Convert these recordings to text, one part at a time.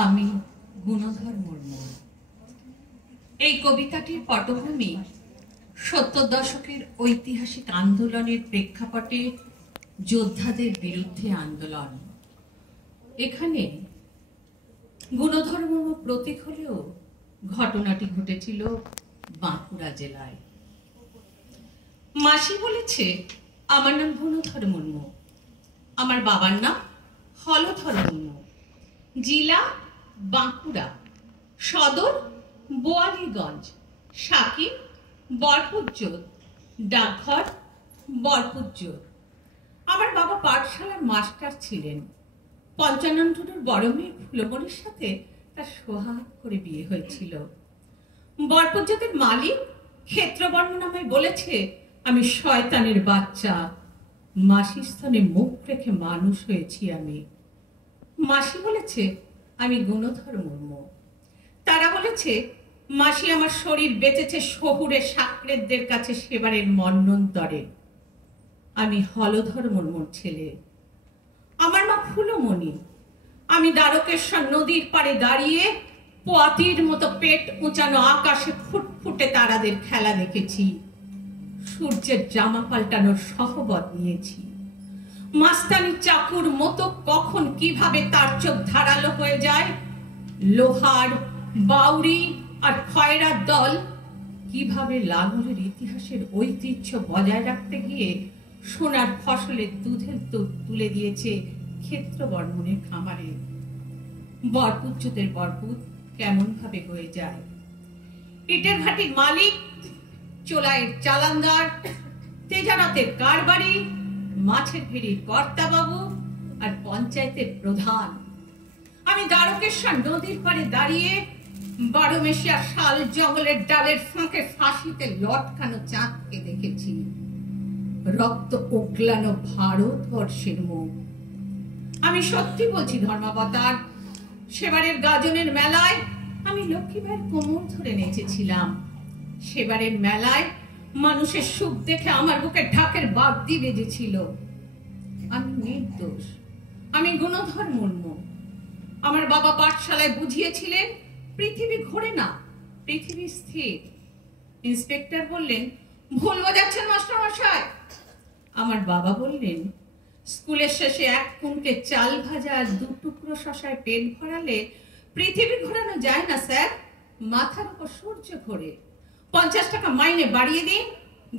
আমি গুণধর মুর্মু। এই কবিতাটির পটভূমি ৭০ দশকের ঐতিহাসিক আন্দোলনের প্রেক্ষাপটে যোদ্ধাদের বিরুদ্ধে আন্দোলন। এখানে গুণধর মুর্মু প্রতীক হলেও ঘটনাটি ঘটেছিল বাঁকুড়া জেলায়। মাসি বলেছে আমার নাম গুণধর মুর্মু, আমার বাবার নাম হলধর মুর্মু, জেলা বাঁকুড়া, সদর বোয়ালিগঞ্জ, সাকিব বরপুজ্জোর, ডাকঘর বরপুজ্জোর। আমার বাবা পাঠশালার মাস্টার ছিলেন। ৫৫ বড় মেয়ে ফুলমণির সাথে তার সোহাগ করে বিয়ে হয়েছিল। বরপুজ্জোতের মালিক ক্ষেত্রবর্মন আমায় বলেছে আমি শয়তানের বাচ্চা, মাসির স্থানে মুখ রেখে মানুষ হয়েছি আমি। মাসি বলেছে আমি গুণধর মুর্মু। তারা বলেছে মাসি আমার শরীর বেঁচেছে শহুরে সাকরেতদের কাছে সেবারের মন্বন্তরে। আমি হলধর মুর্মুর ছেলে। আমার মা ফুলমণি। আমি দ্বারকেশ্বর নদীর পাড়ে দাঁড়িয়ে পোয়াতির মতো পেট উঁচানো আকাশে ফুটফুটে তারাদের খেলা দেখেছি। সূর্যের জামা পাল্টানোর সহবত নিয়েছি। মাস্তানি চাকুর মতো কখন কিভাবে তার চোখ ধারালো হয়ে যায়, লোহার বাউরি আর খয়রার দল কিভাবে লাঙলের ইতিহাসের ঐতিহ্য বজায় রাখতে গিয়ে সোনার ফসলের দুধের তুলে দিয়েছে ক্ষেত্রবর্মনের খামারে। বরপুজ্জোতের বরপুত কেমন ভাবে হয়ে যায়। ইটের ভাটির মালিক, চোলাইয়ের চালানদার, তেজারাতের কারবারি, মাছের ভেড়ির কর্তাবাবু আর পঞ্চায়েতের প্রধান। আমি দ্বারকেশ্বর নদীর পাড়ে দাঁড়িয়ে ১২ মেশিয়া শাল জঙ্গলের ডালের ফাঁকে ফাঁসিতে লটকানো চাঁদকে দেখেছি। রক্ত উগলানো ভারতবর্ষের মুখ। আমি সত্যি বলছি ধর্মাবতার, সেবারের গাজনের মেলায় আমি লক্ষ্মীবাইয়ের কোমর ধরে নেচেছিলাম। সেবারের মেলায় মানুষের সুখ দেখে আমার বুকে ঢাকের বাদ্যি বেজেছিল। আমি নির্দোষ, আমি গুণধর মুর্মু। আমার বাবা পাঠশালায় বুঝিয়েছিলেন পৃথিবী ঘোরে না, পৃথিবী স্থির। ইন্সপেক্টর বললেন ভুল বোঝাচ্ছেন মাস্টারমশাই। আমার বাবা বললেন স্কুলের শেষে এক কুনকে চাল ভাজা আর ২ টুকরো শশায় পেট ভরালে পৃথিবী ঘোরানো যায় না স্যার, মাথার উপর সূর্য ঘোরে। ৫০ টাকা মাইনে বাড়িয়ে দিন,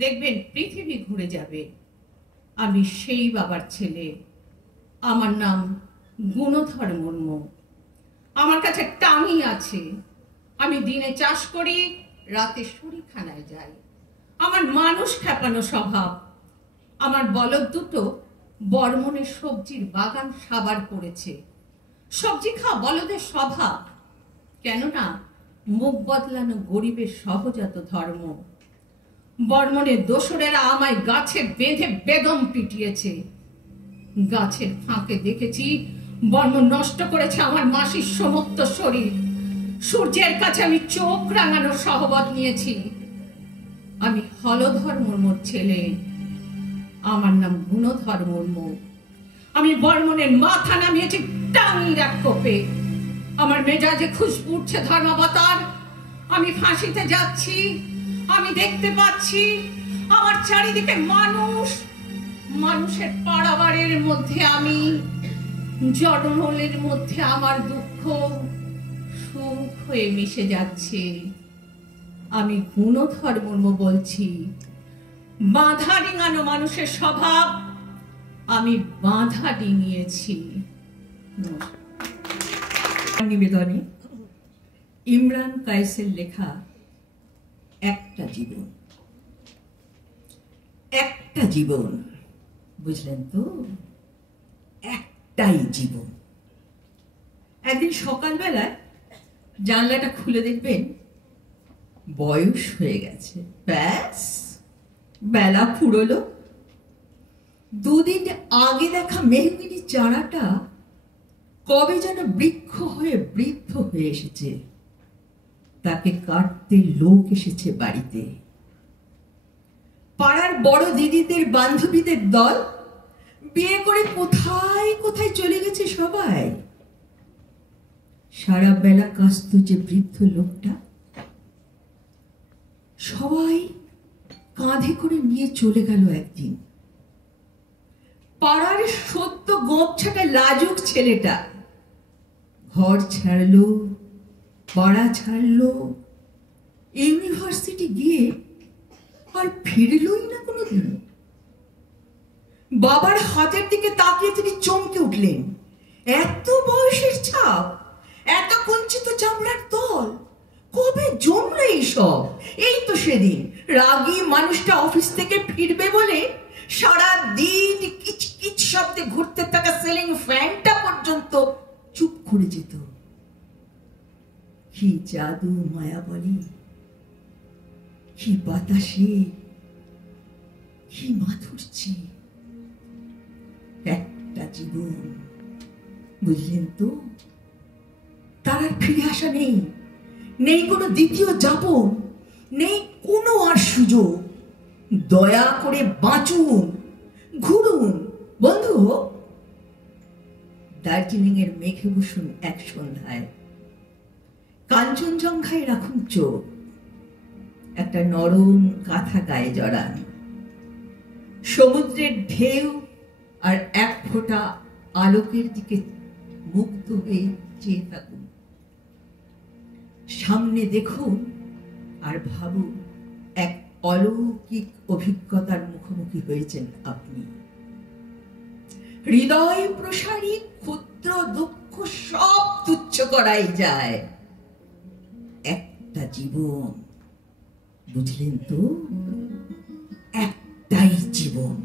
দেখবেন পৃথিবী ঘুরে যাবে। আমি সেই বাবার ছেলে। আমার নাম গুণধর মুর্মু। আমার কাছে টাঙি আছে। আমি দিনে চাষ করি, রাতে শরীখানায় যাই। আমার মানুষ খেপানো স্বভাব। আমার বলদ দুটো বর্মনের সবজির বাগান সাবার করেছে। সবজি খাওয়া বলদের স্বভাব, কেননা মুখ বদলানো গরিবের সহজাত ধর্ম। বর্মনের দোসরেরা আমায় গাছে বেঁধে বেদম পিটিয়েছে। গাছের ফাঁকে দেখেছি বর্মন নষ্ট করেছে আমার মাসির সমস্ত শরীর। সূর্যের কাছে আমি চোখ রাঙানোর সহবত নিয়েছি। আমি হলধর মুর্মুর ছেলে। আমার নাম গুণধর মুর্মু। আমি বর্মনের মাথা নামিয়েছি টাঙির এক কোপে। আমার মেজাজে খুশবু উঠছে ধর্মাবতার। আমি ফাঁসিতে যাচ্ছি। আমি দেখতে পাচ্ছি আমার চারিদিকে মানুষ। মানুষের পাড়াবাড়ির মধ্যে আমি, জনমলের মধ্যে আমার দুঃখ সুখ হয়ে মিশে যাচ্ছে। আমি গুণধর মুর্মু বলছি। বাঁধা ডিঙানো মানুষের স্বভাব, আমি বাঁধা ডিঙিয়েছি। নিবেদনে ইমরান কায়েসের লেখা একটা জীবন। একটা জীবন, বুঝলেন তো? একটাই জীবন। একদিন সকালবেলায় জানলাটা খুলে দেখবেন বয়স হয়ে গেছে। ব্যাস, বেলা ফুরলো। ২ দিন আগে দেখা মেহগিনি চারাটা কবে যেন বৃক্ষ হয়ে বৃদ্ধ হয়ে এসেছে। তাকে কাটতে লোক এসেছে বাড়িতে। পাড়ার বড় দিদিদের বান্ধবীদের দল বিয়ে করে কোথায় কোথায় চলে গেছে সবাই। সারা বেলা কাস্ত যে বৃদ্ধ লোকটা, সবাই কাঁধে করে নিয়ে চলে গেল একদিন। পাড়ার সদ্য গোপ ছাটা লাজুক ছেলেটা ঘর ছাড়লো, পাড়া ছাড়লো, ইউনিভার্সিটি গিয়ে আর ফিরলই না কোনোদিন। বাবার হাতের দিকে তাকিয়ে তিনি চমকে উঠলেন। এত বয়সের ছাপ, এত কুঞ্চিত চামড়ার দল, কবে জমলো এইসব? এই তো সেদিন রাগী মানুষটা অফিস থেকে ফিরবে বলে সারা দিন কিচকিচ শব্দে ঘুরতে থাকা সিলিং ফ্যানটা পর্যন্ত চুপ করে যেত। কি জাদু মায়া বলি, কি বাতাসে, কি মাধুর্যে! একটা জীবন, বুঝলেন তো? তার আর ফিরে আসা নেই, নেই কোনো দ্বিতীয় যাপন, নেই কোনো আর সুযোগ। দয়া করে বাঁচুন, ঘুরুন বন্ধু। দার্জিলিং এর মেঘে বসুন এক সন্ধ্যায়, কাঞ্চনজঙ্ঘায় রাখুন চোখ, একটা নরম কাঁথা গায়ে জড়ান, সমুদ্রের ঢেউ আর এক ফোঁটা আলোকের দিকে মুগ্ধ হয়ে চেয়ে থাকুন। সামনে দেখুন আর ভাবুন এক অলৌকিক অভিজ্ঞতার মুখোমুখি হয়েছেন আপনি। হৃদয় প্রসারী ক্ষুদ্র দুঃখ সব তুচ্ছ করাই যায়। একটা জীবন, বুঝলেন তো? একটাই জীবন।